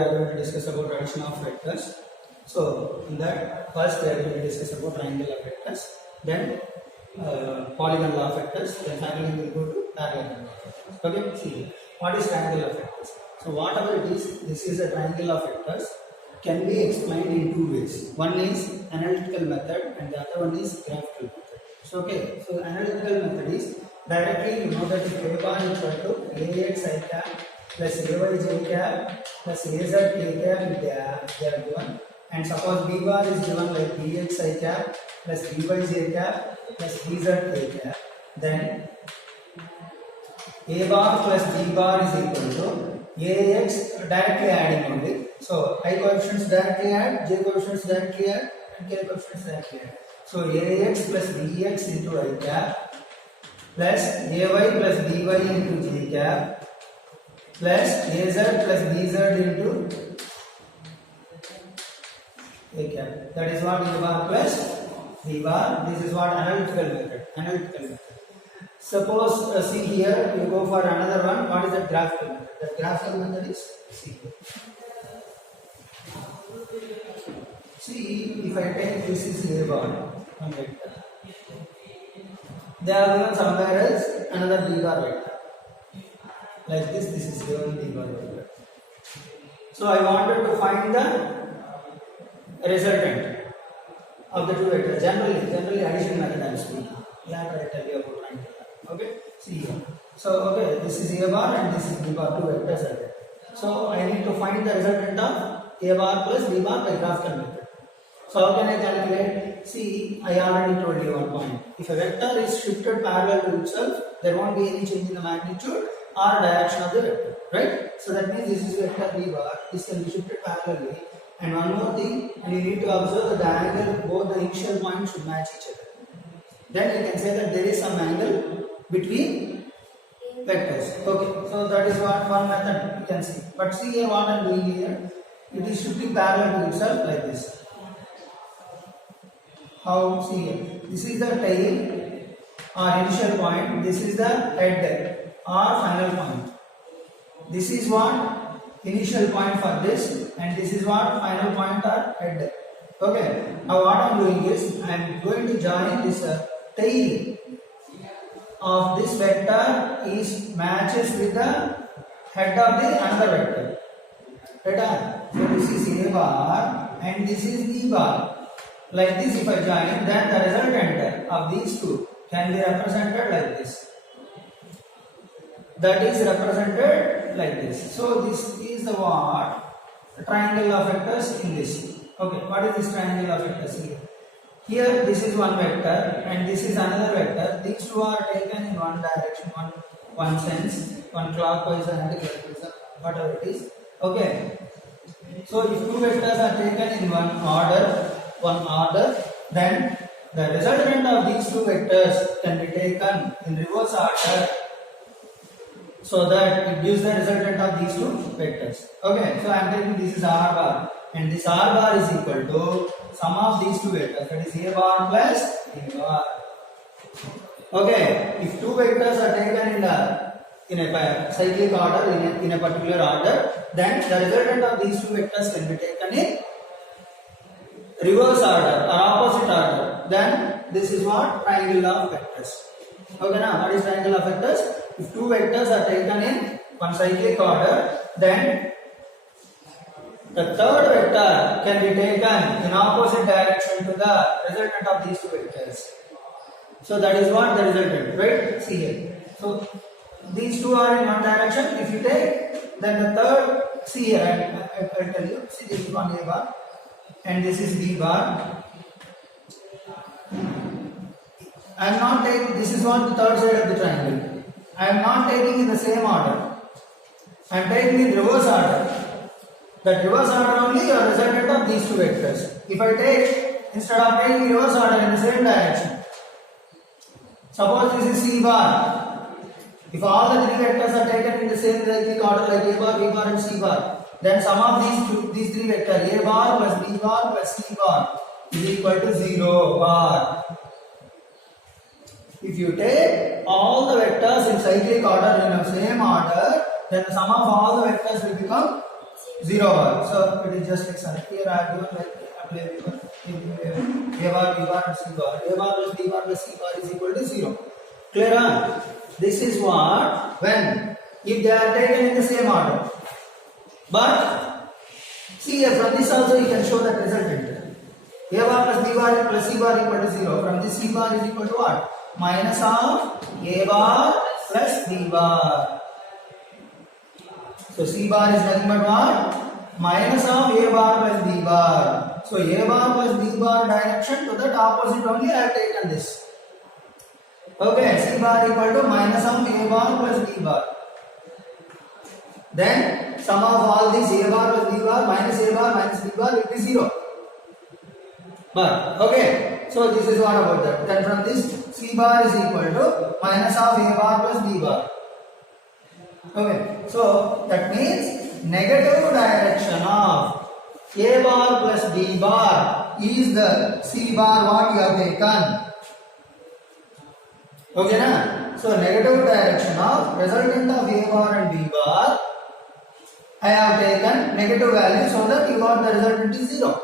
we are going to discuss about addition of vectors. So in that first we are going to discuss about triangle of vectors, then polygonal of vectors, then finally we will go to parallel of vectors. Okay, see what is triangle of vectors. So whatever it is, this is a triangle of vectors can be explained in two ways. One is analytical method and the other one is graphical method. So okay, so analytical method is directly you know that if A bar is equal to AX I cap plus AY J cap plus AZ K cap they are given, and suppose B bar is given like BX I cap plus BY J cap plus BZ K cap, then A bar plus B bar is equal to AX directly adding only. So I coefficients directly add, J coefficients directly add, and K coefficients directly add. So AX plus BX into I cap plus AY plus BY into J cap plus AZ plus BZ into A cap. That is what A bar plus B bar. This is what analytical method. Analytical method. Suppose see here you go for another one. What is the graphical method? The graphical method is see. See, if I take this is A bar, one vector. They are given somewhere else another B bar vector. Like this is given B bar vector. So I wanted to find the resultant of the two vectors. Generally addition method I am speaking. Later I tell you about triangle. Okay, see here. So okay, this is A bar and this is B bar, two vectors are there. So I need to find the resultant of A bar plus B bar by graphical method. So how can I calculate? See, I already told you one point. If a vector is shifted parallel to itself, there won't be any change in the magnitude or direction of the vector, right? So that means this is vector B bar. This can be shifted parallelly. And one more thing, and you need to observe that the angle, both the initial points should match each other. Then you can say that there is some angle between vectors. Okay, so that is one method you can see. But see here what I am doing here. It is shifting parallel to itself like this. How? See here. This is the tail or initial point. This is the head or final point. This is what initial point for this, and this is what final point or head. Okay. Now what I am doing is I am going to join this tail of this vector is matches with the head of the another vector. Right? So this is A bar and this is B bar. Like this if I join, then the resultant of these two can be represented like this. That is represented like this. So this is the what? The triangle of vectors in this. Okay, what is this triangle of vectors here? Here this is one vector and this is another vector. These two are taken in one direction, one sense, one clockwise and anti-clockwise, whatever it is. Okay. So if two vectors are taken in one order, then the resultant of these two vectors can be taken in reverse order, so that it gives the resultant of these two vectors. Okay, so I am taking this is R bar, and this R bar is equal to sum of these two vectors, that is A bar plus B bar. Okay, if two vectors are taken in a cyclic order, in a particular order, then the resultant of these two vectors can be taken in reverse order or opposite order. Then this is what? Triangle of vectors. Okay, now what is triangle of vectors? If two vectors are taken in one cyclic order, then the third vector can be taken in opposite direction to the resultant of these two vectors. So that is what the resultant, right? See here. So these two are in one direction. If you take, then the third, see here, I will tell you, see this is one A bar and this is B bar. I am not taking, this is what the third side of the triangle. I am not taking in the same order. I am taking in reverse order. That reverse order only are resultant of these two vectors. If I take, instead of taking reverse order in the same direction, suppose this is C bar. If all the three vectors are taken in the same cyclic order like A bar, B bar and C bar, then sum of these three vectors A bar plus B bar plus C bar is equal to 0 bar. If you take all the vectors in cyclic order in the same order, then the sum of all the vectors will become 0 bar. So it is just like something here I have given like apply A bar, B bar and C bar. A bar plus B bar plus C bar is equal to 0. Clear? Huh? This is what when if they are taken in the same order. But see here from this also you can show that resultant. A bar plus B bar plus C bar equal to 0. From this C bar is equal to what? Minus of A bar plus B bar. So C bar is nothing but what? Minus of A bar plus B bar. So A bar plus B bar direction to that opposite only I have taken this. Okay, C bar equal to minus of A bar plus B bar. Then sum of all these A bar plus B bar minus A bar minus B bar will be 0. But okay, so this is what about that. Then from this C bar is equal to minus of A bar plus B bar. Okay, so that means negative direction of A bar plus B bar is the C bar what you have taken. Okay, na? So negative direction of resultant of A bar and B bar I have taken negative value so that you got the resultant is 0.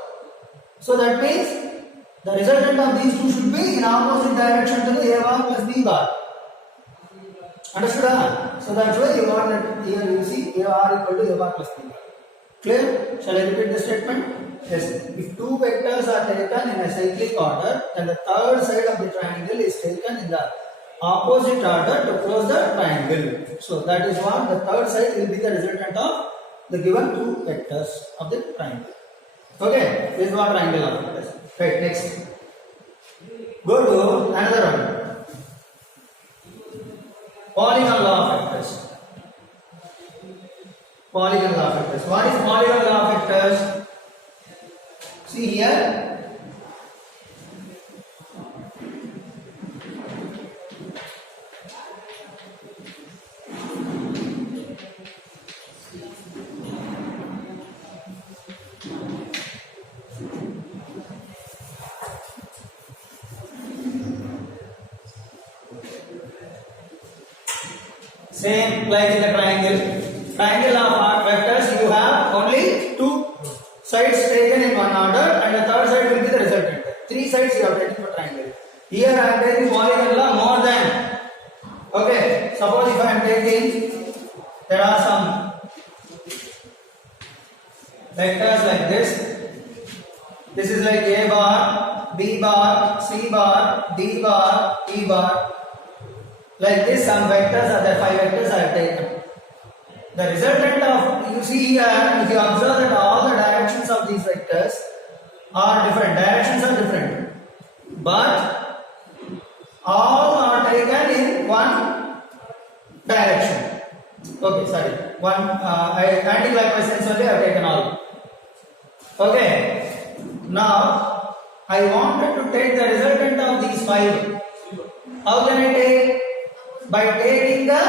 So that means the resultant of these two should be in opposite direction to the A bar plus B bar. Understood? So that's why you got that here you see A bar equal to A bar plus B bar. Clear? Shall I repeat the statement? Yes. If two vectors are taken in a cyclic order, then the third side of the triangle is taken in the opposite order to close the triangle. So that is what the third side will be the resultant of the given two vectors of the triangle. Okay, this is what triangle of vectors. Right, next. Go to another one. Polygon law of vectors. Polygon law of vectors. What is polygon law of vectors? See here. Same like in the triangle. Triangle of vectors, you have only two sides taken in one order and the third side will be the resultant. Three sides you have taken for triangle. Here I am taking polygon law more than. Okay, suppose if I am taking, there are some vectors like this. This is like A bar, B bar, C bar, D bar, E bar. Like this, some vectors are there, 5 vectors I have taken. The resultant of, you see here, if you observe that all the directions of these vectors are different, directions are different, but all are taken in one direction. Okay, sorry, one anti-clockwise sense only I have taken all. Okay, now I wanted to take the resultant of these 5. How can I take? By taking the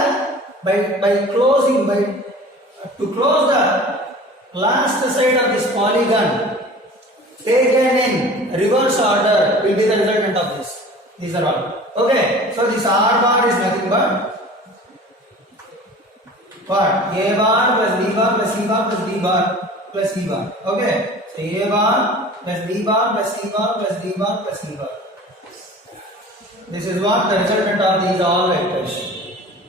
to close the last side of this polygon taken in reverse order will be the resultant of this. These are all. Okay, so this R bar is nothing but what? A bar plus B bar plus C bar plus D bar plus C bar. Okay, so A bar plus B bar plus C bar plus D bar plus C bar. This is what the resultant of these all vectors.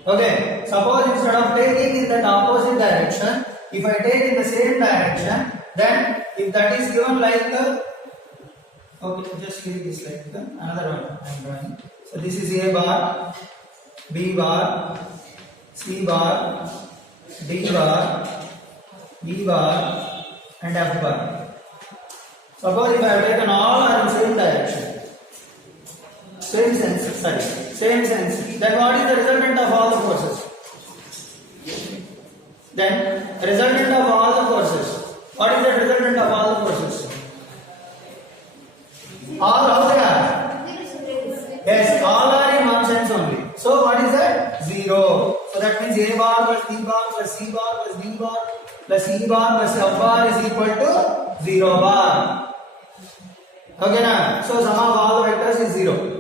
Okay, suppose instead of taking in that opposite direction, if I take in the same direction, then if that is given like the, okay, just give this like the another one I am drawing. So this is A bar, B bar, C bar, D bar, E bar, and F bar. Suppose if I have taken all are in the same direction. Same sense, then what is the resultant of all the forces? Then resultant of all the forces. What is the resultant of all the forces? All how they are? Yes, all are in one sense only. So what is that? 0. So that means A bar plus B bar plus C bar plus D bar plus E bar plus F bar is equal to 0 bar. Okay, now so sum of all the vectors is 0.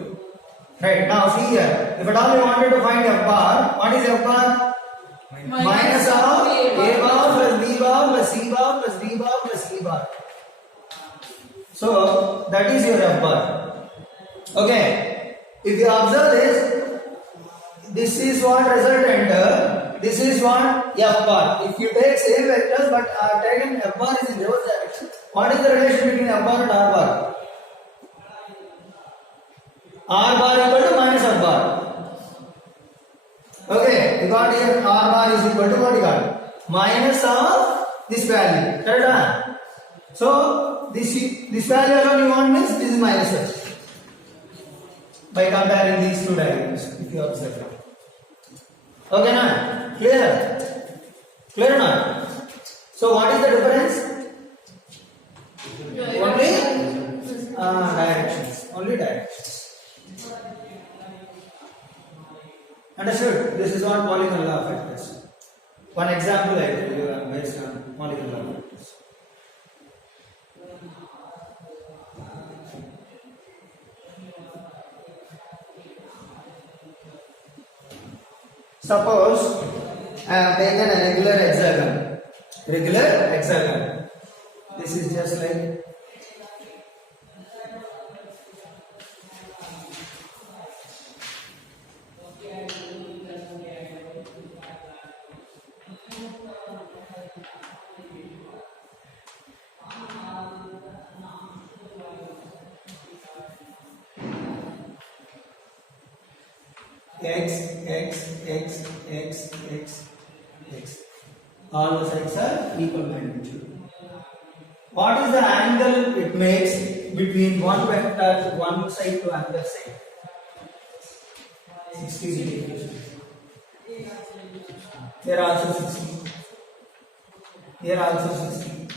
Right, now see here, if at all you wanted to find F bar, what is F bar? minus of A bar plus B bar plus C bar plus D bar plus E bar. So that is your F bar. Okay. If you observe this is what resultant. This is what F bar. If you take same vectors but taken F bar is in reverse direction, what is the relation between F bar and R bar? R bar equal to minus F bar. Okay, you got here R bar is equal to what you got? Minus of this value. Correct? So this value alone you want means this is minus F. By comparing these two diagrams, if you observe. Okay, na? Clear? Clear or not? So what is the difference? Only directions. Only directions. Understood? This is what polygon law of vectors. One example I will give based on polygon law of vectors. Suppose I have taken a regular hexagon. Regular hexagon. This is just like x. All the sides are equal magnitude. What is the angle it makes between one vector, one side to another side? 60 degrees. Here also 60. Here also 60.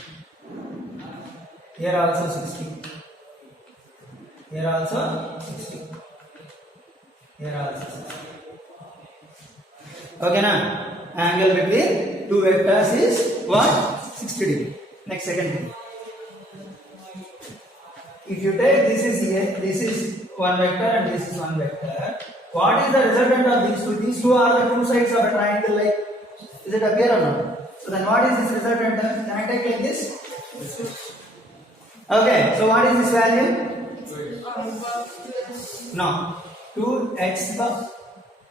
Here also 60. Here also 60. Here also 60. Okay, na? Angle between two vectors is what? 60 degree. Next, second thing. If you take this is one vector and this is one vector. What is the resultant of these two? These two are the two sides of a triangle. Like, is it appear or not? So then, what is this resultant? Can I take like this? Okay. So what is this value? No. 2x bar.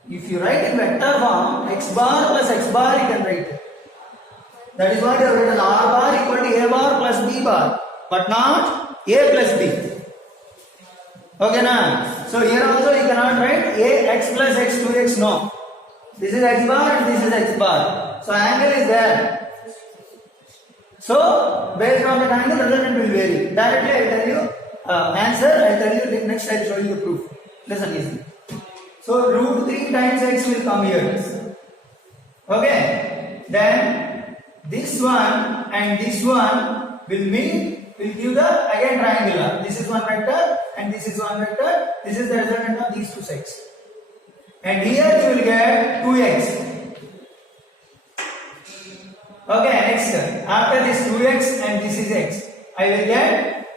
If you write in vector form, x bar plus x bar, you can write it. That is what you have written. R bar equal to A bar plus B bar, but not A plus B. Okay, na? So here also you cannot write A x plus x 2x. No. This is x bar and this is x bar. So angle is there. So based on the angle, resultant will vary. Directly I tell you answer. I tell you next. I will show you the proof. Listen easy. So root 3 times x will come here. Okay. Then this one and this one will meet, will give the again triangular. This is one vector and this is one vector. This is the resultant of these two sides. And here you will get 2x. Okay, next. After this 2x and this is x, I will get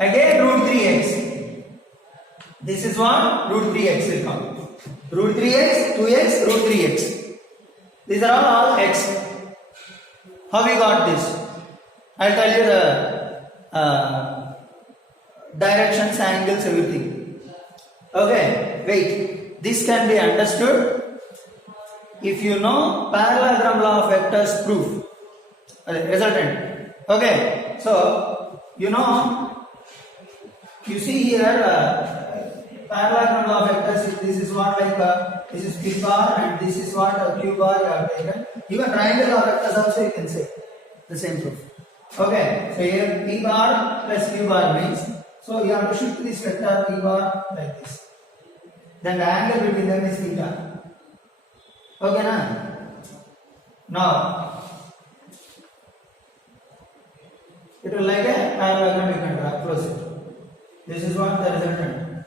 again root 3x. This is what? Root 3x will come. Root 3x, 2x, root 3x. These are all x. How we got this? I'll tell you the directions, angles, everything. Okay, wait. This can be understood if you know parallelogram law of vectors proof. Resultant. Okay, so you know, you see here parallelogram law of vectors. This is what like this is P bar and this is what Q bar you have taken. Even triangle law of vectors also you can say the same proof. Okay, so here P bar plus Q bar means, so you have to shift this vector P bar like this. Then the angle between them is theta. Okay, na? Now it will like a parallelogram you can draw close it. This is what the resultant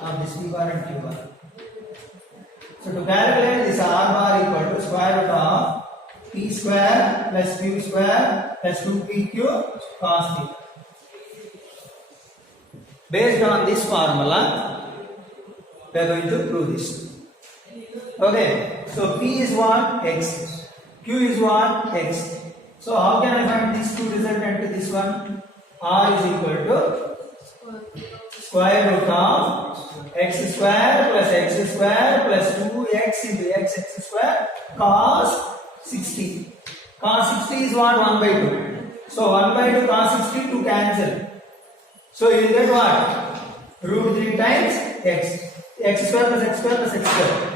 of this P bar and Q bar. So to calculate this R bar equal to square root of P square plus Q square plus 2PQ cos theta. Based on this formula, we are going to prove this. Okay, so P is what? X. Q is what? X. So how can I find these two resultant to this one? R is equal to square root of x square plus x square plus 2x into x square cos 60. Cos 60 is what? 1 by 2. So 1 by 2 cos 60 to cancel. So you will get what? Root 3 times x. X square plus x square plus x square.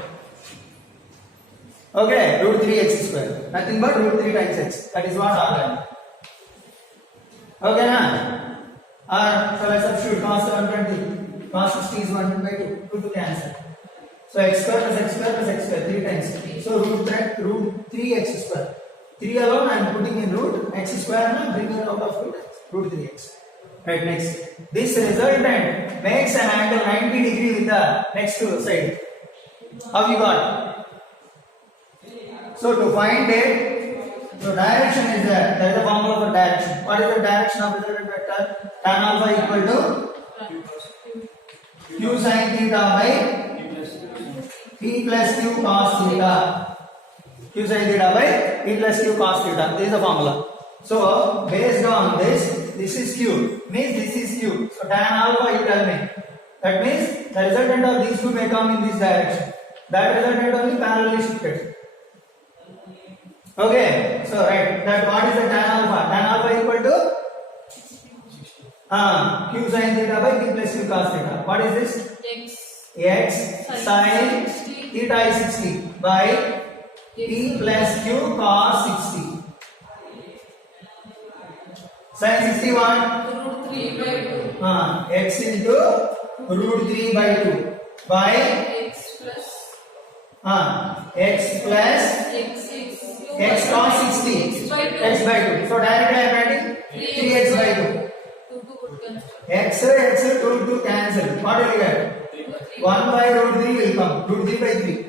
Okay, root 3x square. Nothing but root 3 times x. That is what R. Okay, na? R, so let's substitute cos 120. Cos 60 is 1 by 2. 2 to cancel. So x square plus x square plus x square 3 times. So root 3x square. 3 alone I am putting in root x square and I am bringing out of root 3x. Right, next. This resultant makes an angle 90 degree with the next side. How you got? So to find it, the direction is there. There is a formula for direction. What is the direction of resultant vector? Tan alpha equal to q sin theta by p plus q cos theta. Q sin theta by p plus q cos theta. This is the formula. So based on this is q. Means this is q. So tan alpha you tell me. That means the resultant of these two may come in this direction. That resultant only parallelly shifted. Okay, so right, that what is the tan alpha? Tan alpha equal to q sin theta by p plus q cos theta. What is this? X sin theta is 60 by p plus q cos 60. Sin 60 what? Root 3 by 2. X into root 3 by 2 by X plus x cos 60 x by 2. So directly I am adding 3x by 2. X 2 to cancel. What will you get? 1 by root 3 will come. Root 3 by 3.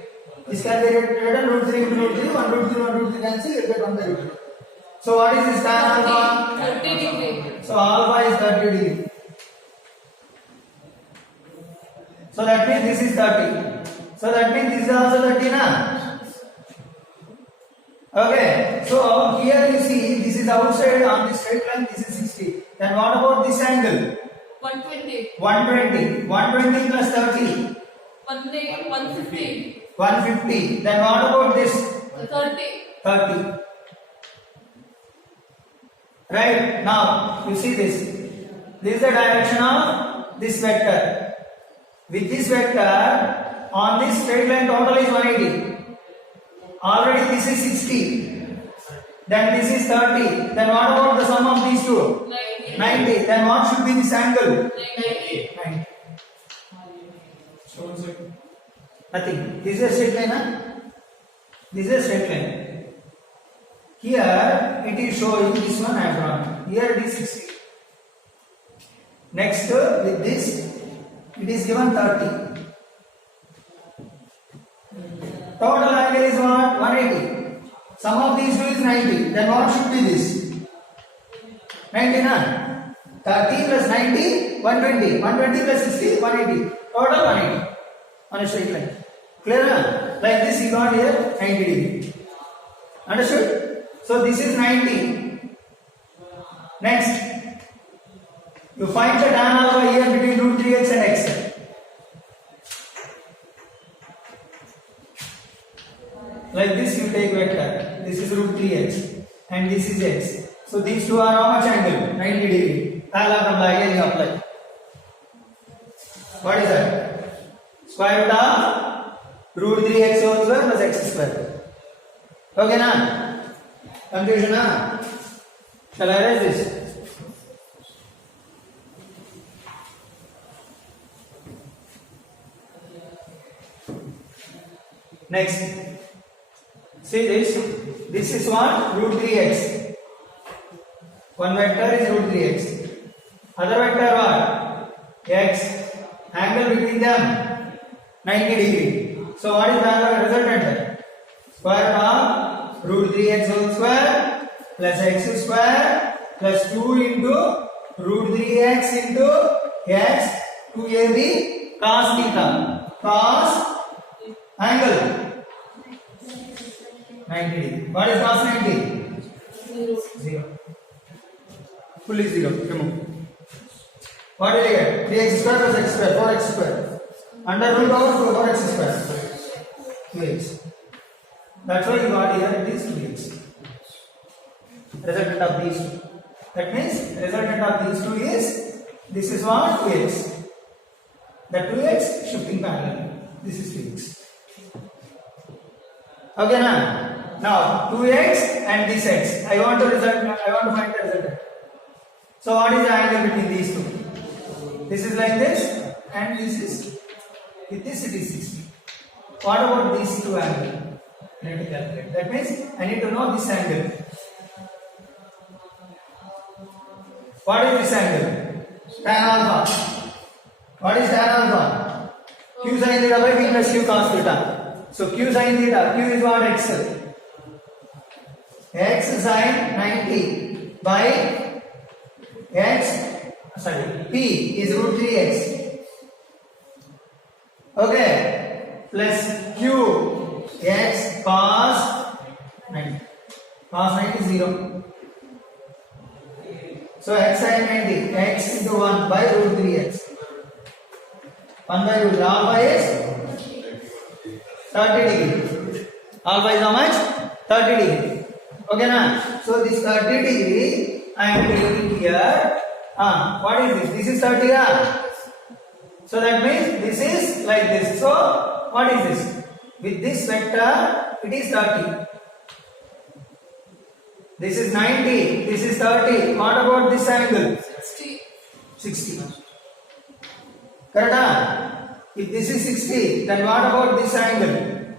This can be written root 3 into root 3. 1 root 3, 1 root 3 cancel. You get 1 by root 3. So what is this tan alpha? 30 degree. So alpha is 30 degree. So that means this is 30. So that means this is also 30 na? Okay. So here you see this is outside on this straight line, this is 60. Then what about this angle? 120. 120. 120 plus 30. 150. 150. Then what about this? 30. 30. Right. Now you see this. This is the direction of this vector. With this vector on this straight line total is 180. Already this is 60. Then this is 30. Then what about the sum of these two? 90. Then what should be this angle? 90. Nothing. This is a straight line. Huh? This is a straight line. Here it is showing this one I have drawn. Here it is 60. Next with this it is given 30. Total angle is what? 180. Sum of these two is 90. Then what should be this? 90 na? 30 plus 90, 120. 120 plus 60, 180. Total 180 on a straight line. Clear na? Like this you got here 90 degree. Understood? So this is 90. Next, you find the tan alpha here between root 3x and x. Like this you take vector. This is root 3x and this is x. So these two are how much angle? 90 degree. Here you apply. What is that? Square root of root 3x whole square plus x square. Okay na? Confusion na? Shall I erase this? Next. See this? This is what? Root 3x. One vector is root 3x. Other vector what? X. Angle between them 90 degree. So what is the resultant? Square of root 3x whole square plus x square plus 2 into root 3x into x 2ab cos theta. Cos Angle 90 degree. What is cos 90? 0. Fully 0. Remove. What do you get? 3x square plus x square, 4x square. Under root over 4x square. 2x. That's why you got here it is 2x. Resultant of these two. That means resultant of these two is, this is what? 2x. The 2x shifting parallel. This is 2x. Okay now? Now 2x and this x. I want to find the resultant. So what is the angle between these two? This is like this and this is, with this it is 60. What about these two angles? I need to calculate. That means I need to know this angle. What is this angle? Tan alpha. What is tan alpha? Q sin theta by V plus Q cos theta. So Q sin theta, Q is what? X. X sin 90 by P is root 3x. Okay. Plus Q x cos 90. Cos 90 is 0. So x sin 90, x into 1 by root 3x. 1 by root, alpha is 30 degree. Alpha is how much? 30 degree. Okay na? So this 30 degree I am taking here. What is this? This is 30. So that means this is like this. So what is this? With this vector, it is 30. This is 90. This is 30. What about this angle? 60. Correct? If this is 60, then what about this angle?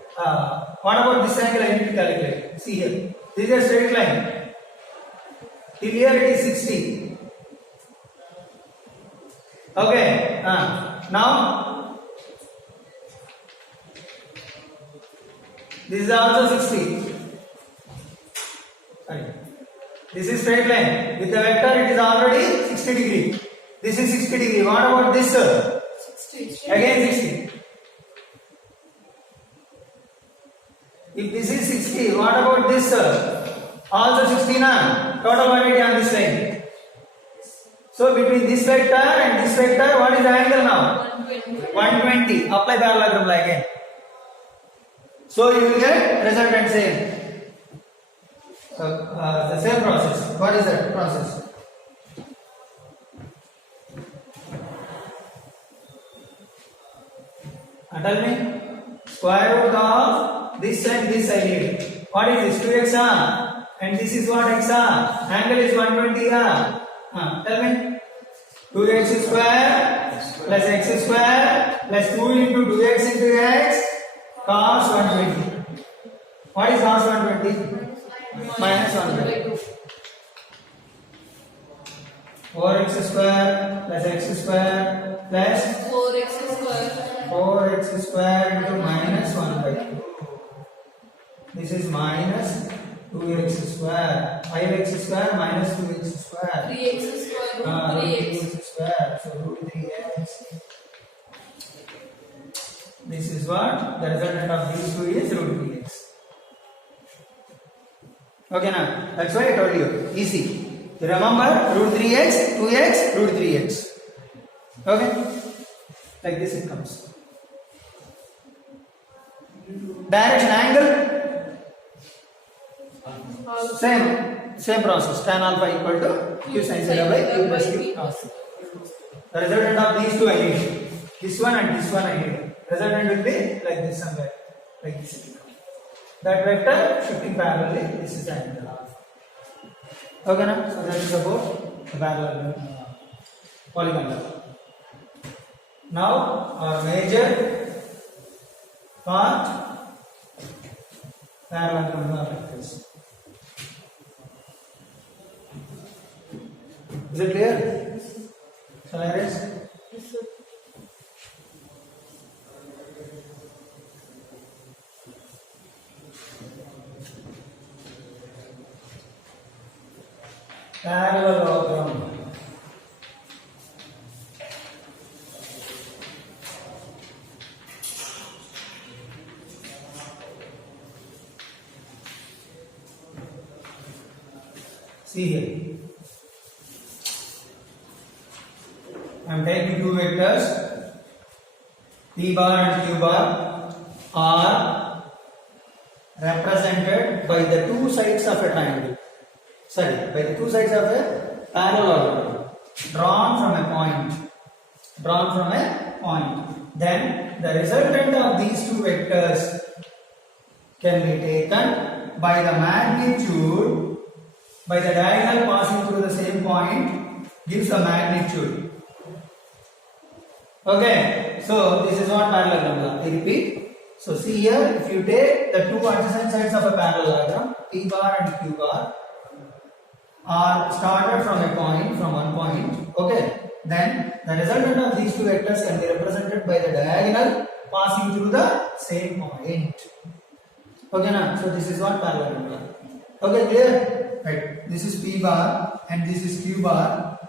What about this angle? I need to calculate. See here. This is a straight line. Till here it is 60. Okay. Now this is also 60. Sorry. This is straight line. With the vector it is already 60 degree. This is 60 degree. What about this? 60. Again 60. If this is 60, what about this? Also 60 na? Total quantity on this line. So between this vector and this vector, what is the angle now? 120. Apply parallelogram again. So you will get resultant same. The same process. What is that process? Tell me. Square root of this and this I need. What is this? 2x and this is what x Angle is 120 Tell me. 2x square plus x square plus 2 into 2x into x cos 120. What is cos 120? Minus 120. 4x square plus x square plus 4x square. 4x square into minus 1 by 2. This is minus 2x square. 5x square minus 2x square. 3x square. Root 3x. 3x square. So root 3x. This is what? The resultant of these two is root 3x. Okay now? That's why I told you. Easy. You remember root 3x, 2x, root 3x. Okay? Like this it comes. Direction angle. Same process. Tan alpha equal to q sin theta by q plus q cos theta. The resultant of these two I need. This one and this one I need. Resultant will be like this somewhere. Like this. That vector shifting parallelly. This is the angle. Okay na? So that is about the parallel polygon. Now our major part parallelogram vectors. Is it clear? Shall I erase? Parallelogram. See here. I am taking two vectors p bar and q bar are represented by the two sides of a triangle. Sorry, by the two sides of a parallelogram drawn from a point. Then the resultant of these two vectors can be taken by the magnitude, by the diagonal passing through the same point gives the magnitude. Okay, so this is what parallelogram law. I repeat. So see here, if you take the two adjacent sides of a parallelogram, p bar and q bar are started from a point, from one point. Okay, then the resultant of these two vectors can be represented by the diagonal passing through the same point. Okay, now so this is what parallelogram law. Okay, clear? Right. This is p bar and this is q bar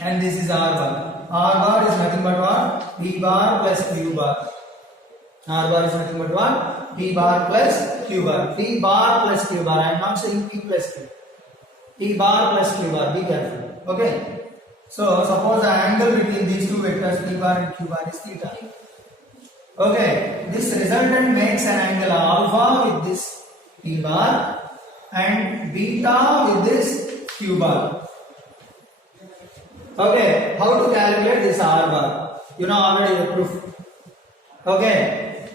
and this is r bar. R bar is nothing but what? P bar plus q bar. R bar is nothing but what? P bar plus q bar. P bar plus q bar. I am not saying p plus q. P bar plus q bar. Be careful. Okay. So suppose the angle between these two vectors p bar and q bar is theta. Okay. This resultant makes an angle alpha with this p bar and beta with this q bar. Okay. How to calculate this r bar? You know already the proof. Okay.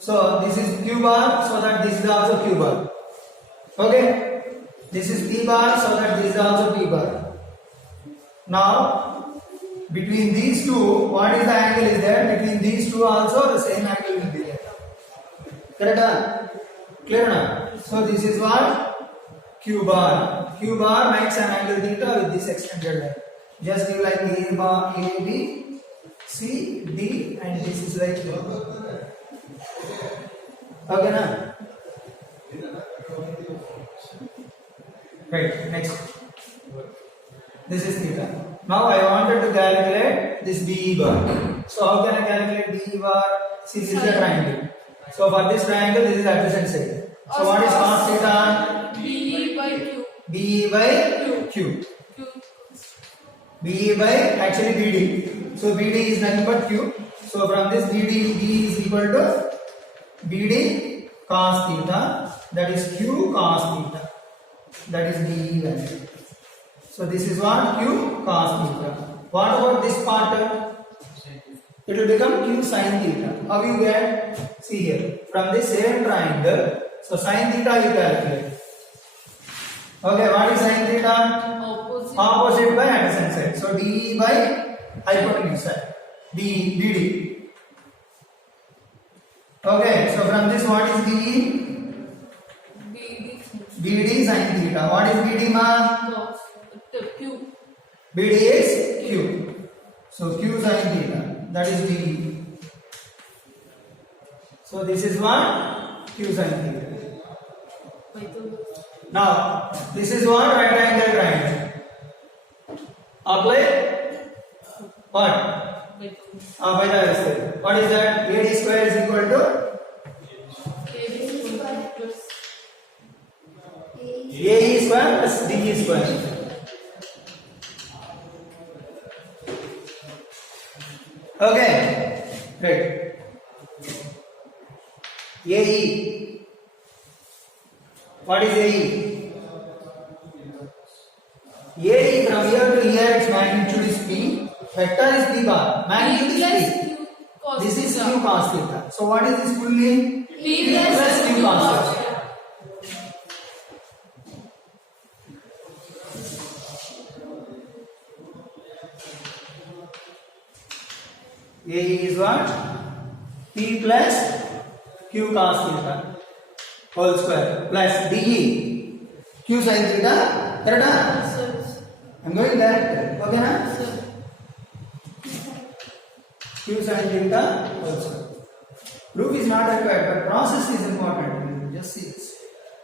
So this is q bar, so that this is also q bar. Okay. This is p bar, so that this is also p bar. Now between these two, what is the angle is there? Between these two also the same angle will be there. Correct? Clear now? So this is what? Q bar. Q bar makes an angle theta with this extended line. Just give like A bar, A, B, C, D, and this is like A. Okay, na? Right, next. This is theta. Now I wanted to calculate this BE bar. So how can I calculate BE bar? See, this is a triangle. So for this triangle, this is adjacent side. So what is cos theta? BE by Q. BE by Q. BE by actually BD. So BD is nothing but Q. So from this BD, B is equal to BD cos theta. That is Q cos theta. That is BE value. So this is what? Q cos theta. What about this part? It will become Q sin theta. How you get? See here. From this same triangle, so sin theta you calculate. Okay, what is sin theta? Opposite by adjacent side. So DE by hypotenuse side. BD. Okay, so from this what is DE? BD sin theta. What is BD ma? Q. BD is Q. So Q sin theta. That is BD. So this is what? Q sin theta. Now, this is what? Right angle triangle. Apply what? By the other side. What is that? AD square is equal to AE square plus DE square. Okay, right. AE. What is AE? AE from here to here, its magnitude is P. Vector is P bar. Magnitude is P. This is Q cos theta. So what is this full name? P plus Q cos theta. AE is what? P plus Q cos theta whole square plus DE Q sin theta. Correct? I'm going direct. Okay, na? Q sin theta whole square. Proof is not required, but process is important. Just see this.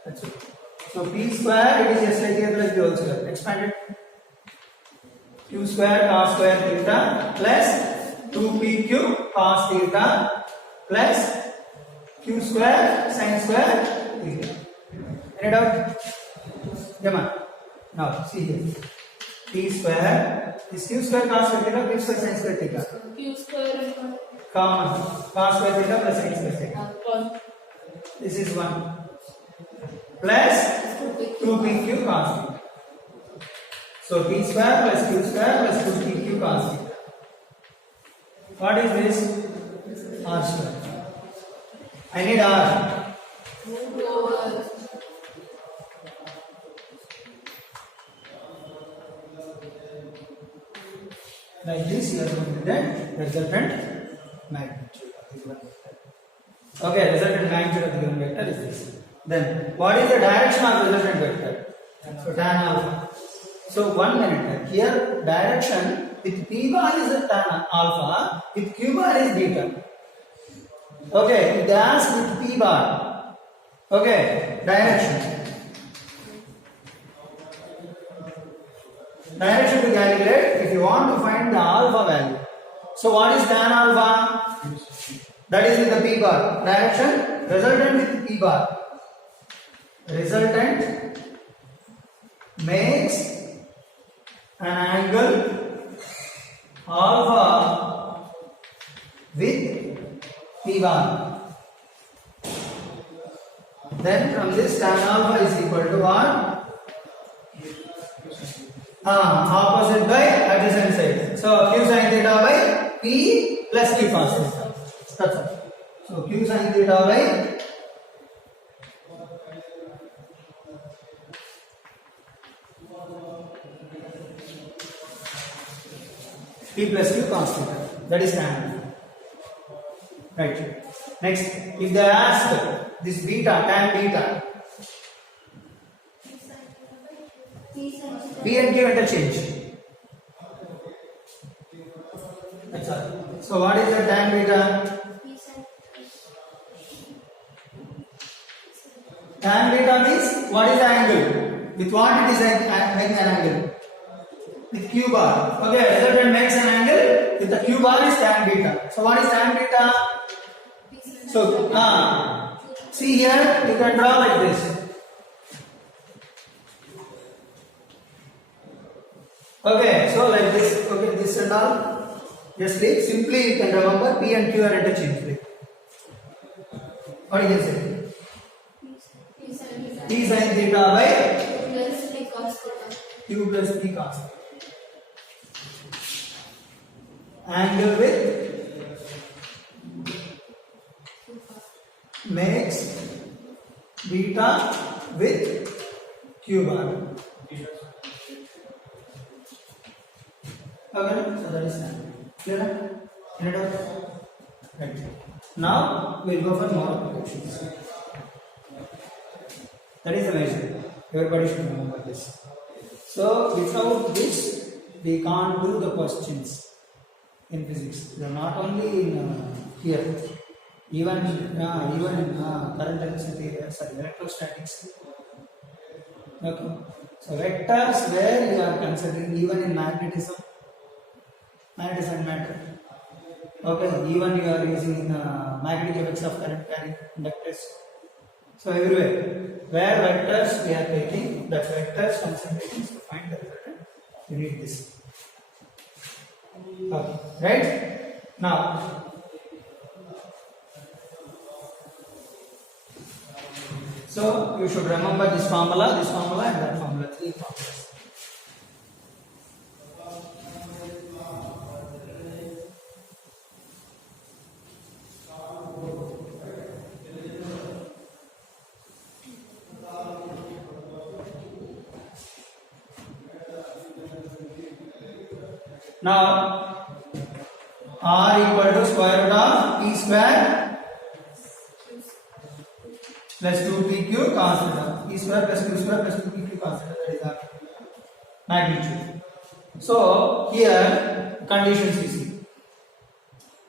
That's it. So P square, it is just like A plus B whole square. Expand it. Q square cos square theta plus 2PQ cos theta plus Q square sin square theta. Any doubt? Come on. Now see here. T square is q square cos square theta, q square sin square theta. Q square and Common cos square theta plus sin square theta. 1. This is 1 plus 2pq cos theta. So t square plus q square plus 2pq cos theta. What is this? R square. I need R. Like this, you are going to get the resultant magnitude of the given vector. Okay, resultant magnitude of the given vector is this. Then, what is the direction of resultant vector? So tan alpha. So 1 minute. Here, direction with p bar is tan alpha, with q bar is beta. Okay, gas with p bar. Okay, direction. Direction to calculate if you want to find the alpha value. So what is tan alpha? That is with the p bar. Direction resultant with p bar. Resultant makes an angle alpha with p bar. Then from this tan alpha is equal to what? Opposite by adjacent side. So q sin theta by p plus q cos theta. That's all. So q sin theta by p plus q cos theta. That is tan. Right. Next, if they ask this beta, tan beta, P and Q interchange. That's all. So what is the tan beta? Tan beta means what is the angle? With what it is making an angle? With Q bar. Okay, resultant makes an angle with the Q bar is tan beta. So what is tan beta? So see here you can draw like this. Okay, so like this, okay, this and all. Just leave. Simply you can remember P and Q are interchangeable. What do you can say? P sin theta by Q plus P cos theta. Angle with makes beta with Q bar. Okay, so that is clear. Any doubt? Right. Now we'll go for more applications. That is the measure. Everybody should remember this. So without this, we can't do the questions in physics. They are not only in here, even in current electricity, electrostatics. Okay. So vectors where you are considering even in magnetism and matter. Okay, even you are using magnetic effects of current carrying conductors. So everywhere where vectors we are taking, that vectors concentrations to find the resultant, you need this. Okay, right? Now so you should remember this formula and that formula, 3 formulas. Now R equal to square root of P square plus 2PQ cos theta. P square plus Q square plus 2PQ cos theta. That is our magnitude. So here conditions you see.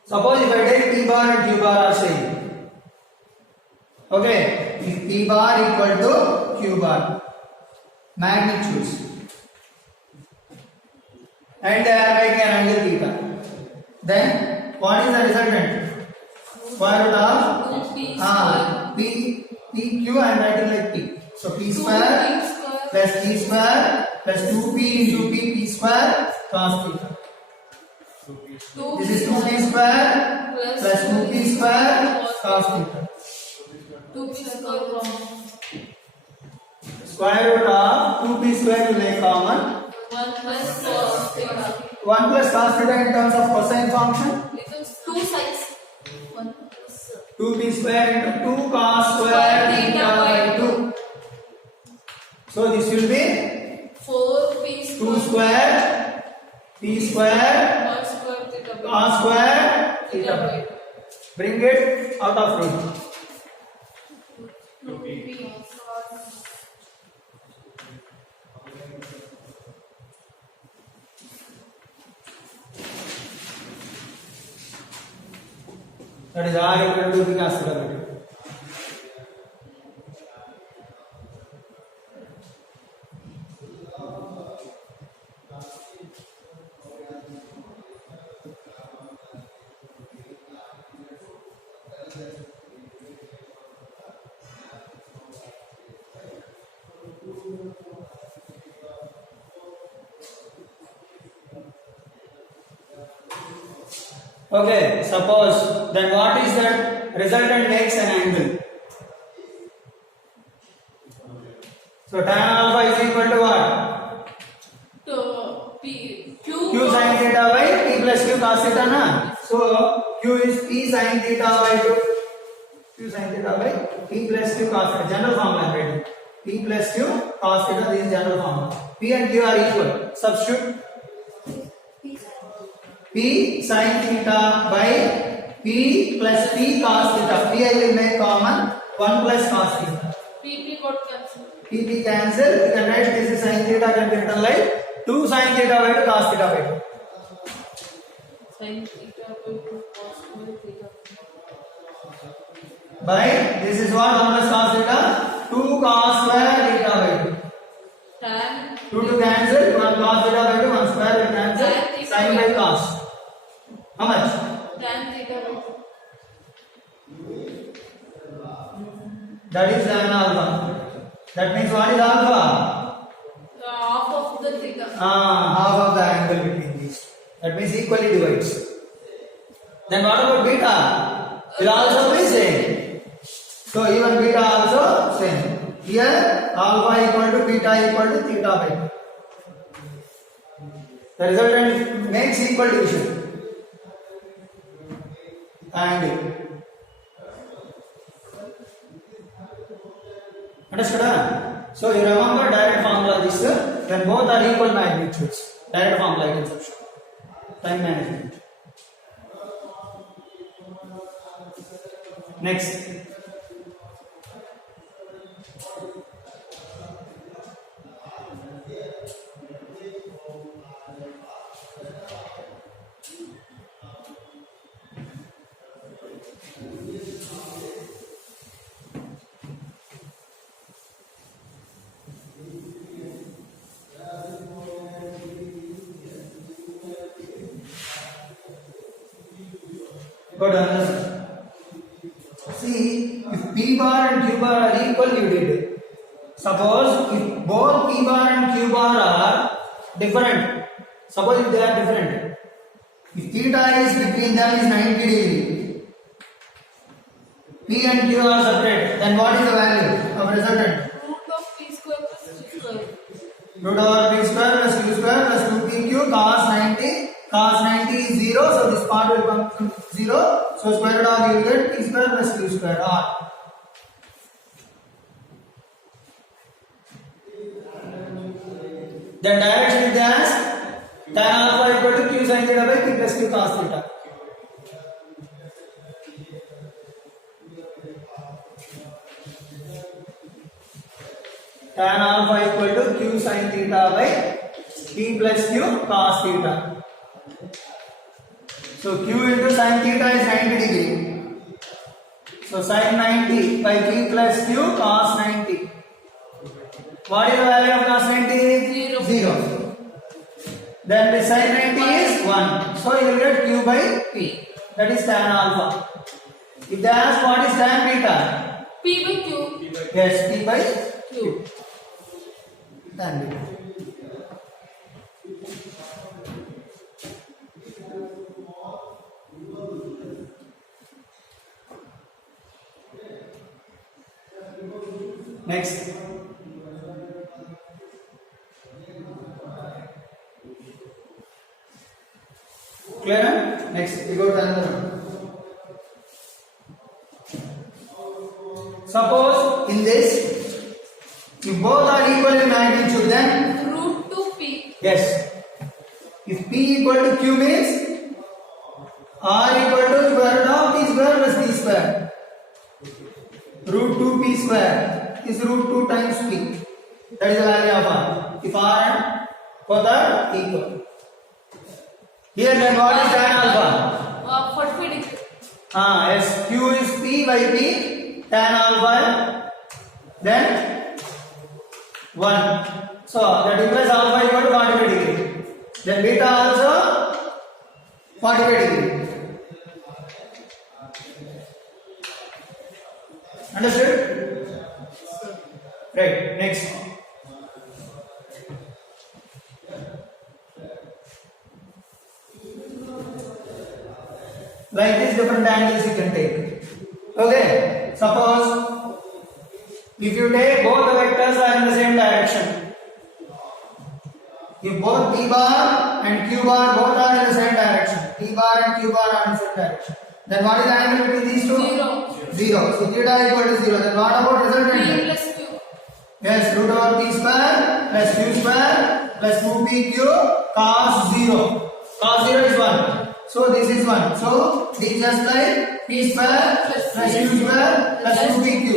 Suppose if I take P bar and Q bar are same. Okay, if P bar equal to Q bar, magnitudes, and they are making an angle theta, then what is the resultant? Square root of P Q I am writing like P. So P square plus T square plus 2P into P square cos theta. This is 2P square plus 2P square cos theta. 2p square common. Square root of 2P square will make common. 1 plus cos theta. 1 plus cos theta in terms of cosine function. It is 2 sides. 1 plus 2P square into 2 cos square theta by 2. So this will be 4p 2 square P square cos square theta by cos square theta theta. by Bring it out of root. 2p That is R equal to the cos theta by 2. Okay, suppose then what is that resultant makes an angle. So tan alpha is equal to what? to p q Q sin theta by P plus Q cos theta na. So Q is P sin theta by 2. Q sin theta by P plus Q cos theta. General formula right? P plus Q cos theta, this is general formula. P and Q are equal. Substitute P sin theta by P plus P cos theta. P I will make common 1 plus cos theta. pp got cancelled. P cancel. You can write this is sin theta can be written like 2 sin theta by 2 cos theta by 2. Sin theta by 2 cos square theta. By this is what 1 plus cos theta 2 cos square theta by 2. Tan 2 to cancel 1 cos theta by 2 1 square will cancel sin by cos. How much? tan theta by 2. That is tan alpha. That means what is alpha? Half of the theta. Half of the angle between these. That means equally divides. Then what about beta? Will also be same. So even beta also same. Here alpha equal to beta equal to theta by 2. The resultant makes equal division. Angle. Understood? So you remember direct formula this when both are equal magnitudes. Direct formula conception. Time management. Next. Good answer. See, if P bar and Q bar are equal, you did. Suppose if both P bar and Q bar are different, suppose if they are different, if theta is between them is 90 degree, P and Q are separate, then what is the value of resultant? Root of p square plus q square. Root over P square plus Q square plus 2PQ cos 90. Cos 90 is 0, so this part will come to 0. So square root of you will get P square plus Q square R. Then direction is as tan alpha equal to Q sin theta by P plus Q cos theta. Tan alpha equal to Q sin theta by P plus Q cos theta. So Q into sin theta is 90 degree. So sin 90 by P plus Q cos 90. What is the value of cos 90? 0. Then the sin 90 is 1. So you will get Q by P. That is tan alpha. If they ask what is tan beta? P by q. Yes, P by Q. tan beta. Next. Clear? Huh? Next, we go to another one. Suppose in this, if both are equal in magnitude, then Root 2p. yes. If p equal to q means r equal to square root of p square plus p square. Root 2p square is root 2 times p. That is the value of r. If r and both are equal. Here then what is tan alpha? 45 degree. Yes, q is p by p, tan alpha, then 1. So that implies alpha equal to 45 degree. Then beta also 45 degree. Understood? Right, next. Like this different angles you can take. Okay, suppose if you take both the vectors are in the same direction. If both p bar and q bar both are in the same direction, p bar and q bar are in the same direction, then what is the angle between these two? 0. 0. So theta equal to 0. Then what about resultant? P plus Q. Yes, root over p square plus q square plus 2pq cos 0. Cos 0 is 1. So this is 1. So this is just like p square plus q square plus 2pq.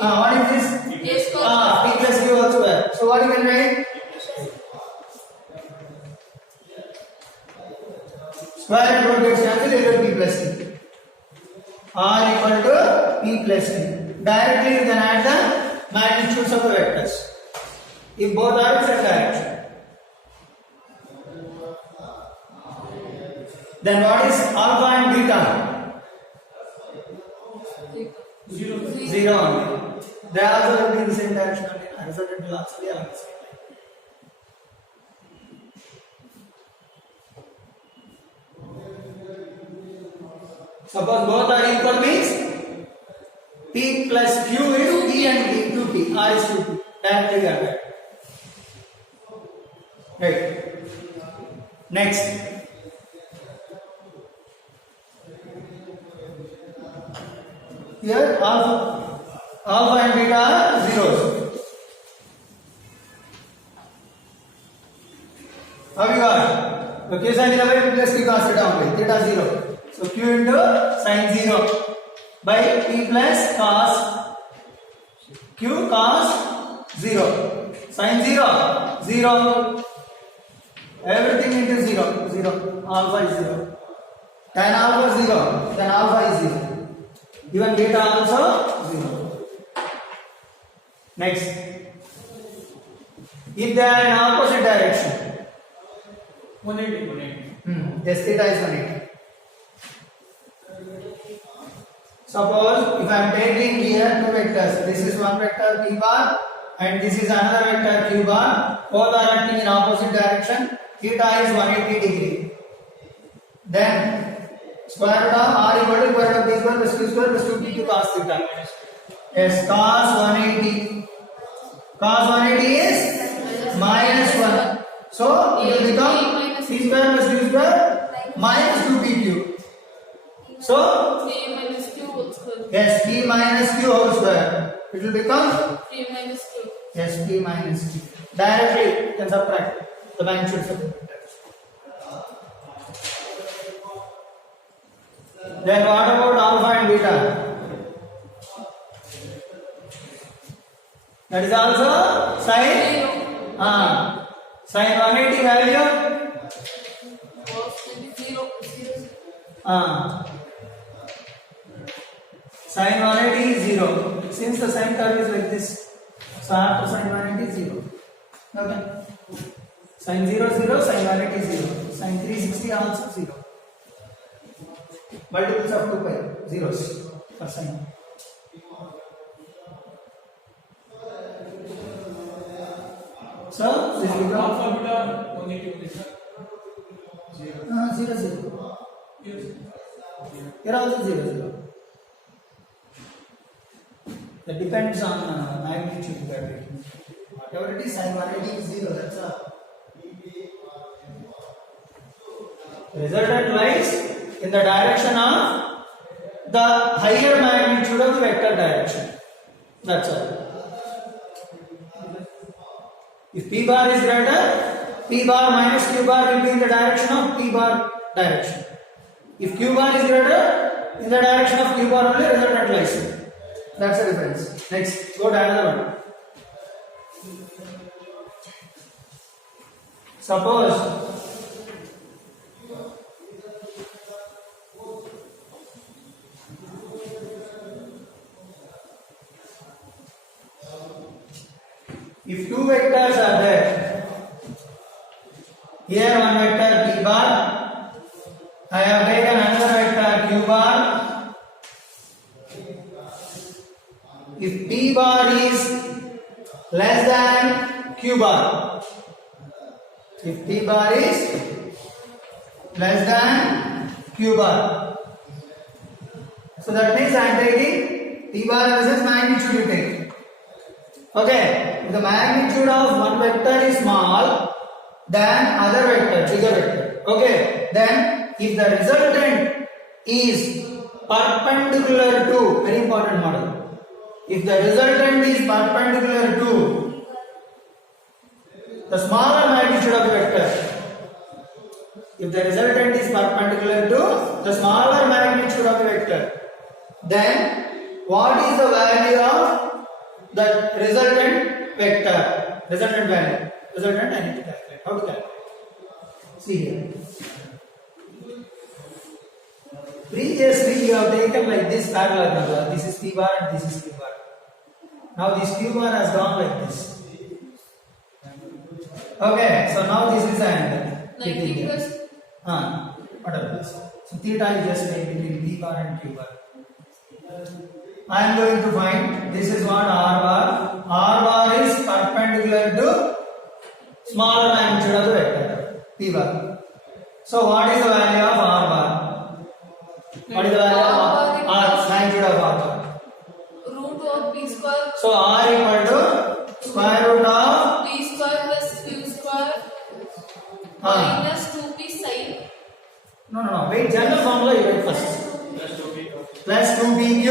What is this? A square. P plus q whole square. So what you can write? Square root gets cancelled, equal to p plus q. R equal to p plus q. Directly you can add the magnitudes of the vectors. If both are in same direction. Then what is alpha and beta? 0 only. They are also going to be in the same direction only. Resultant will also be along the same line. Suppose both are equal means p plus q is p and p, 2p, r is 2p. Directly we are right. Right. Next. Here alpha and beta are zeros. How you got? So q sin theta by p plus q cos theta only. Theta 0. So q into sin 0 by p plus cos q cos 0. Sin 0 0. Everything into 0 0. Alpha is 0. Tan alpha 0. Then alpha is 0. Even beta also 0. Next. If they are in opposite direction. 180. Yes, theta is 180. Suppose if I am taking here two vectors, this is one vector p bar and this is another vector q bar, both are acting in opposite direction, theta is 180 degree. Then square root of r equal to square root of b square plus q square plus 2pq cos theta. Yes, cos 180. Cos 180 is minus 1. So it will become p square plus q square minus 2pq. So A minus Q whole square. yes, p minus q whole square. It will become P minus Q. yes, p minus q. Directly you can subtract the magnitudes of the vectors. Then what about alpha and beta? That is also sin. 0. Sin 180 value. Cos 0. 0. Sin 180 is 0. Since the sine curve is like this, so after sin 180 is 0. Okay. Sin 0 0, sin 180 is 0. Sin 360 also 0. Multiples of 2 pi, zeros for sin. So this will become alpha beta 180 0 0. yes. Here also 0 0. That depends on magnitude you are taking. Whatever it is, sin 180 is 0. That's all. Resultant lies in the direction of the higher magnitude of the vector direction. That's all. If p bar is greater, p bar minus q bar will be in the direction of p bar direction. If q bar is greater, in the direction of q bar only resultant lies. That's the difference. Next, go to another one. Suppose if two vectors are there, here one vector p bar, I have taken another vector q bar. If p bar is less than q bar, if p bar is less than q bar, so that means I am taking p bar versus magnitude you take. Okay, if the magnitude of one vector is small than other vector, bigger vector. Okay, then if the resultant is perpendicular to, very important model. If the resultant is perpendicular to the smaller magnitude of the vector, if the resultant is perpendicular to the smaller magnitude of the vector, then what is the value of the resultant vector? Resultant value. Resultant I need to calculate. How to calculate? See here. Previously you have taken like this parallelogram. This is p bar and this is q bar. Now this q bar has gone like this. Okay, so now this is the angle. 90 plus. Whatever this. So theta is just made between p bar and q bar. I am going to find this is what r bar. R bar is perpendicular to smaller magnitude of the vector p bar. So what is the value of r bar? What is the value of r magnitude of r bar? Root of p square. So r equal to square root of P square plus q square minus 2p sin. no. Wait, general formula you write first. Plus 2pq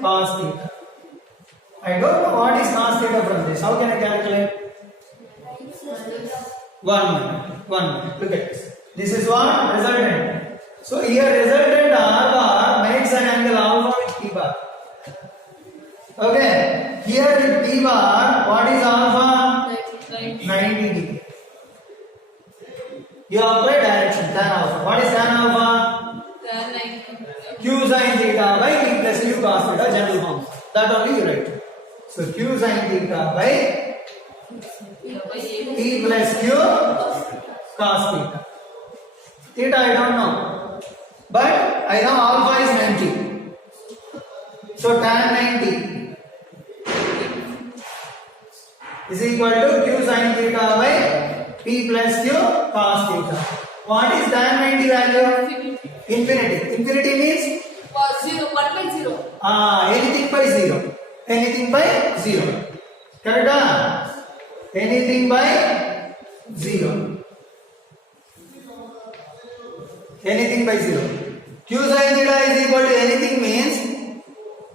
cos theta. I don't know what is cos theta from this. How can I calculate? 1 minute. Look at this. This is what? Resultant. So here resultant r bar makes an angle alpha with p bar. Okay. Here with p bar, what is alpha? 90 degree. You apply direction tan alpha. What is tan alpha? Tan 90. Q sin theta by p plus q cos theta, general form. That only you write. So q sin theta by p plus q cos theta. Theta I don't know, but I know alpha is 90. So tan 90 is equal to q sin theta by p plus q cos theta. What is tan 90 value? Infinity. Infinity means 0, 1 by 0. anything by 0. Anything by 0. Correct? Anything by 0. Anything by 0. Q sin theta is equal to anything means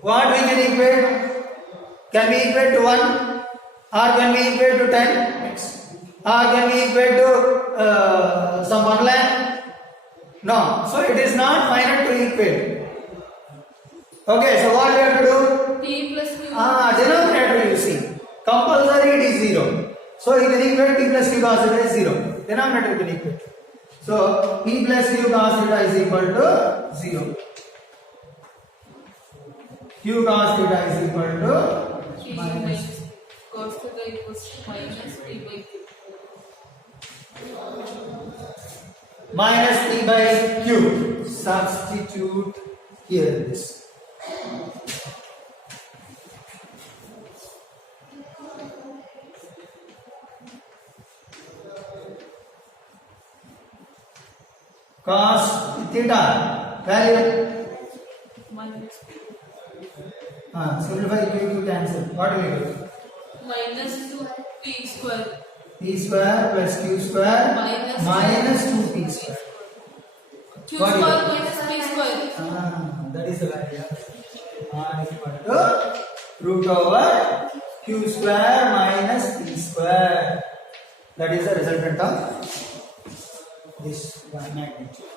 what we can equate? Can we equate to 1? Or can we equate to 10? Or can we equate to some 1 lakh? No. So it is not finite to equate. Okay, so what we have to do? P plus q. Denominator you see. Compulsory it is 0. So you can equate p plus q cos theta is 0. Denominator you can equate. So p plus q cos theta is equal to 0. Q cos theta is equal to P minus cos theta equals to minus p by q. Minus p by q. Substitute here this. cos theta value. minus Simplify q cancel. What will you do? minus 2p square P square plus q square minus 2p square. q What do you square do? minus p square. That is the value. Is equal to root over q square minus p square. That is the resultant of this magnitude.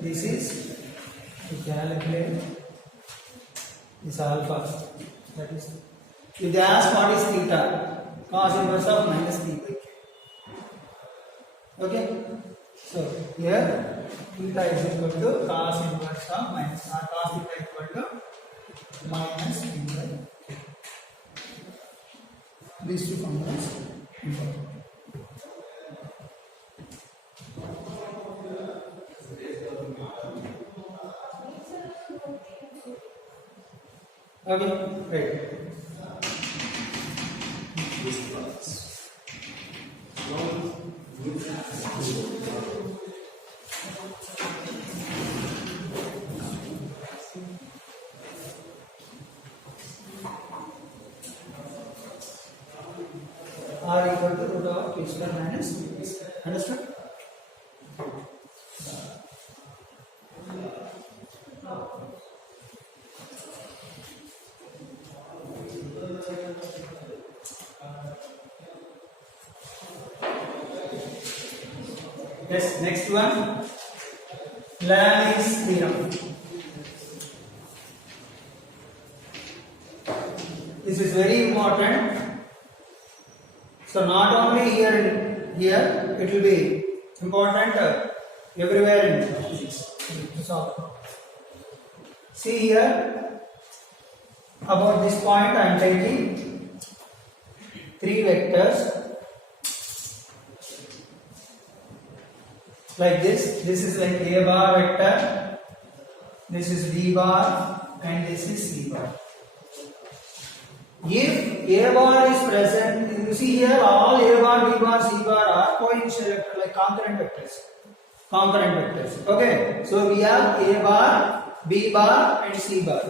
This is to calculate this alpha. That is, if they ask what is theta, cos inverse of minus p by q. Okay, so here theta is equal to cos inverse of minus or cos theta equal to minus p by q. These two formulas important. Okay, right. R equal to root over q square minus p square. Understood? Yes, next one, Lami's theorem. This is very important. So not only here, it will be important everywhere in physics to solve. See here, about this point I am taking three vectors. Like this is like A bar vector, this is B bar and this is C bar. If A bar is present, you see here all A bar, B bar, C bar are coincident vector like concurrent vectors. Okay, so we have A bar, B bar and C bar.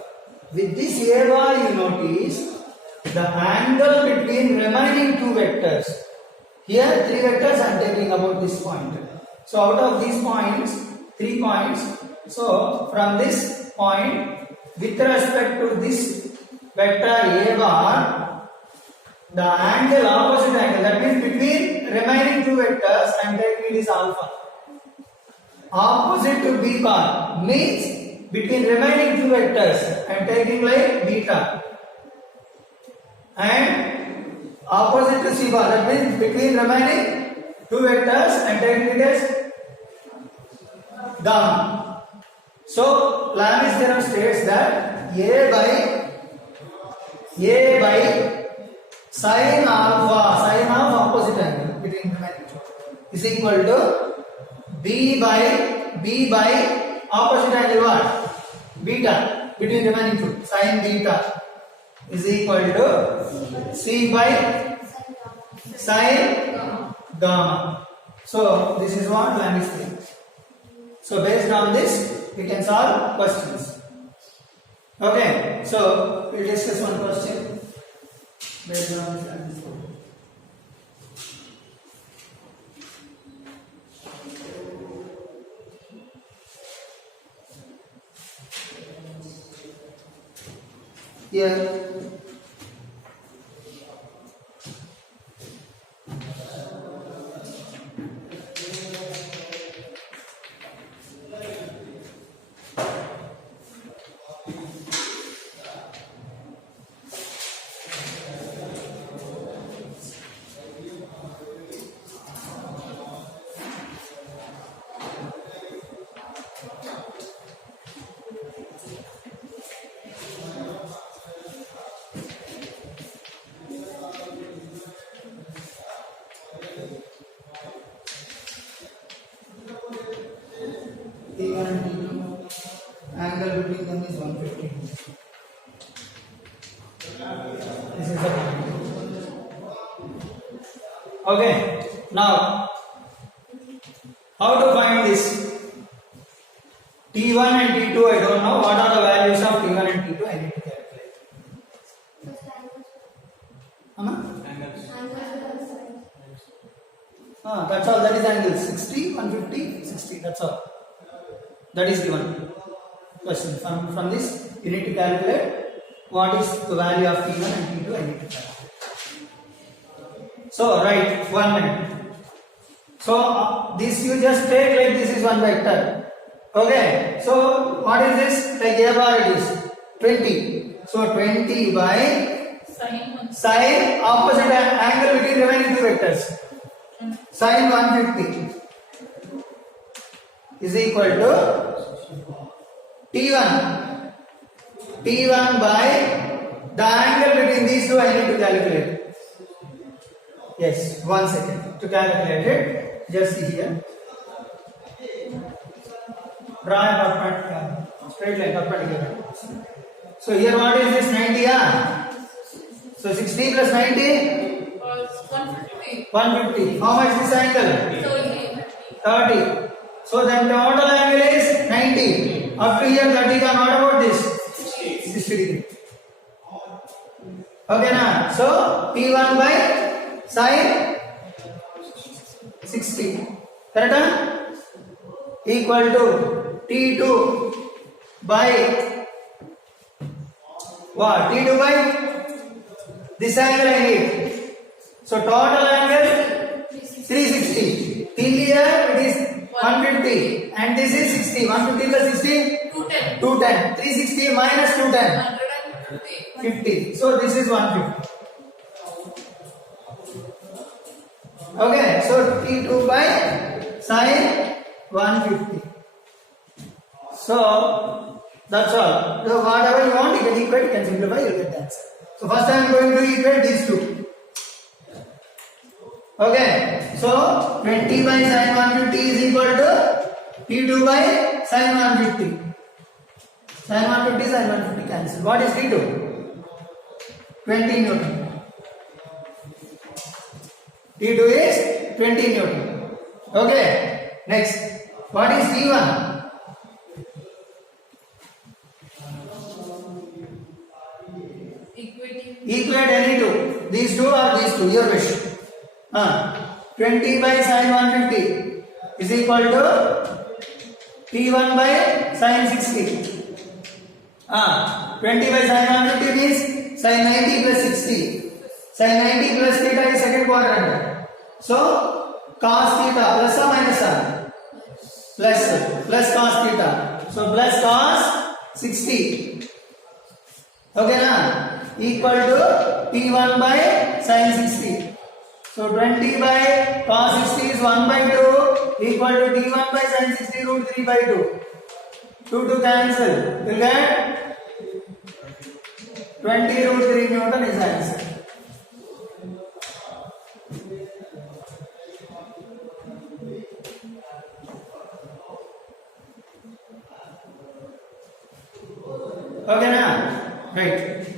With this A bar you notice the angle between remaining two vectors. Here three vectors I am taking about this point. So out of these points, 3 points, so from this point with respect to this vector A bar, the angle, opposite angle, that means between remaining two vectors I am taking it is alpha. Opposite to B bar means between remaining two vectors I am taking like beta. And opposite to C bar, that means between remaining two vectors I am taking it as gamma. So Lami's theorem states that A by sin alpha, sin of opposite angle between remaining two, is equal to B by opposite angle what? Beta between remaining two, sin beta is equal to C by sin gamma. So this is what Lami's theorem. So based on this, we can solve questions. Okay, so we'll discuss one question based on this answer. Here, T1 and T2. Angle between them is 150. This is the point. Okay. Now, how to find this? T1 and T2 I don't know. What are the values of T1 and T2? I need to calculate. That's all. That is angle 60, 150, 60. That's all. That is given. Question. From this, you need to calculate what is the value of T1 and T2. I need to calculate. So, right, 1 minute. So, this you just take like this is one vector. Okay. So, what is this? Like a bar it is 20. So, 20 by sine opposite angle between remaining two vectors. Sine 150 is equal to T1. T1 by the angle between these two I need to calculate. Yes, 1 second. To calculate it, just see here. Draw a straight line perpendicular. So here what is this 90? So 60 plus 90? 150. 150. How much this angle? 30. 30. So then the total angle is 90. Up to here 30. Then what about this? 60 degree. Okay now. So T1 by sine 60. Correct? Equal to T2 by what? T2 by this angle I need. So total angle 360. Till here it is 150 and this is 60. 150 plus 60? 210. 210. 360 minus 210. 150. 50. So this is 150. Okay. So T2 by sine 150. So that's all. So whatever you want, you can equate, you can simplify, you will get the answer. So first I am going to equate these two. Okay. So 20 by sine 150 is equal to T2 by sine 150. Sine 150, sine 150 cancel. What is T2? 20 Newton. T2 is 20 Newton. Okay. Next. What is T1? Equate any two. These two or these two. Your wish. 20 by sine 150 is equal to T1 by sine 60. 20 by sine 150 means sine 90 plus 60. Sine 90 plus theta is second quadrant. So cos theta plus or minus r? Plus cos theta. So plus cos 60. Okay na? Equal to T1 by sine 60. So 20 by cos 60 is 1 by 2 equal to T1 by sine 60 root 3 by 2. 2 to cancel. You get 20 root 3 Newton is the answer. Okay na? Right.